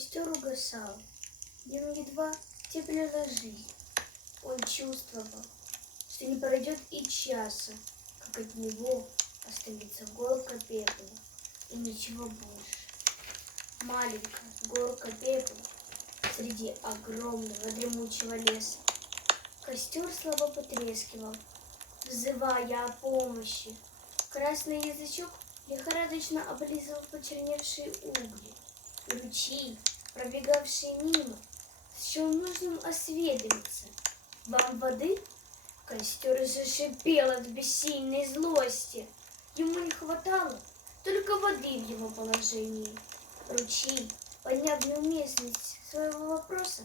Костер угасал, ему едва теплила жизнь. Он чувствовал, что не пройдет и часа, как от него останется горка пепла и ничего больше. Маленькая горка пепла среди огромного дремучего леса. Костер слабо потрескивал, взывая о помощи. Красный язычок лихорадочно облизывал почерневшие угли. И ручей, пробегавший мимо, счел нужным осведомиться: «Вам воды?» Костер зашипел от бессильной злости. Ему не хватало только воды в его положении. Ручей, поняв неуместность своего вопроса,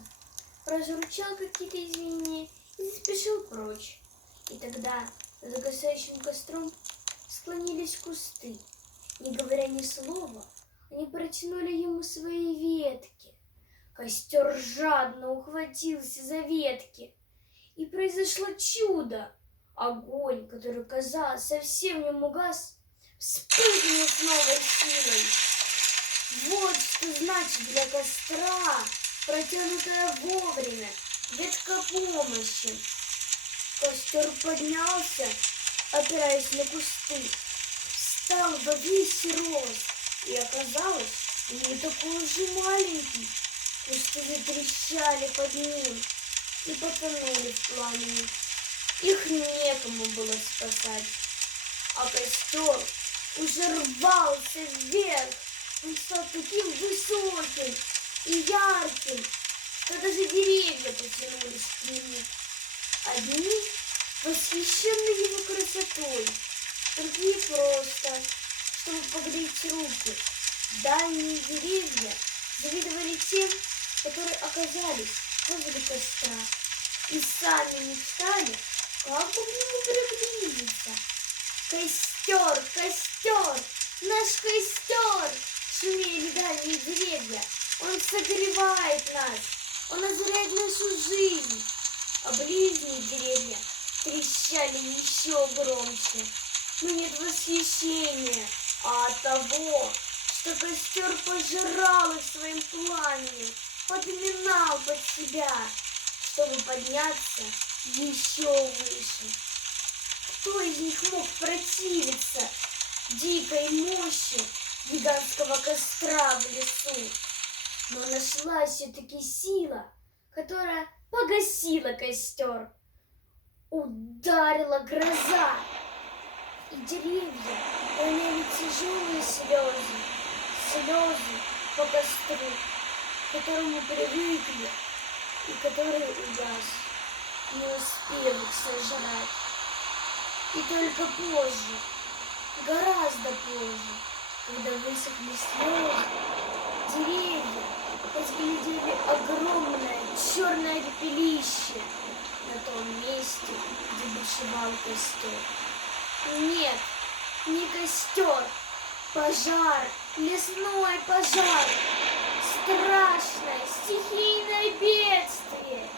прожурчал какие-то извинения и заспешил прочь. И тогда за гасающим костром склонились кусты. Не говоря ни слова, они протянули ему свои ветки. Костер жадно ухватился за ветки, и произошло чудо. Огонь, который, казалось, совсем не угас, вспыхнул с новой силой. Вот что значит для костра протянутая вовремя ветка помощи. Костер поднялся, опираясь на кусты, встал во весь рост, и оказалось, не такой уж и маленький. Кусты затрещали под ним и потонули в пламени. Их некому было спасать, а костер уже рвался вверх. Он стал таким высоким и ярким, что даже деревья потянулись к нему. Одни восхищены его красотой, другие просто, чтобы погреть руки. Дальние деревья завидовали тем, которые оказались возле костра, и сами мечтали, как бы к нему приблизиться. «Костер, костер, наш костер!» — шумели дальние деревья. «Он согревает нас, он озаряет нашу жизнь!» А ближние деревья трещали еще громче. Но нет восхищения, а от того, что костер пожирал их своим пламенем, подминал под себя, чтобы подняться еще выше. Кто из них мог противиться дикой мощи гигантского костра в лесу? Но нашлась все-таки сила, которая погасила костер. Ударила гроза, и деревья роняли тяжелые слезы, слезы по костру, к которому привыкли и который угас, не успев их сожрать. И только позже, гораздо позже, когда высохли слезы, деревья разглядели огромное черное пепелище на том месте, где бушевал костер. Нет, не костер, пожар, лесной пожар, страшное стихийное бедствие.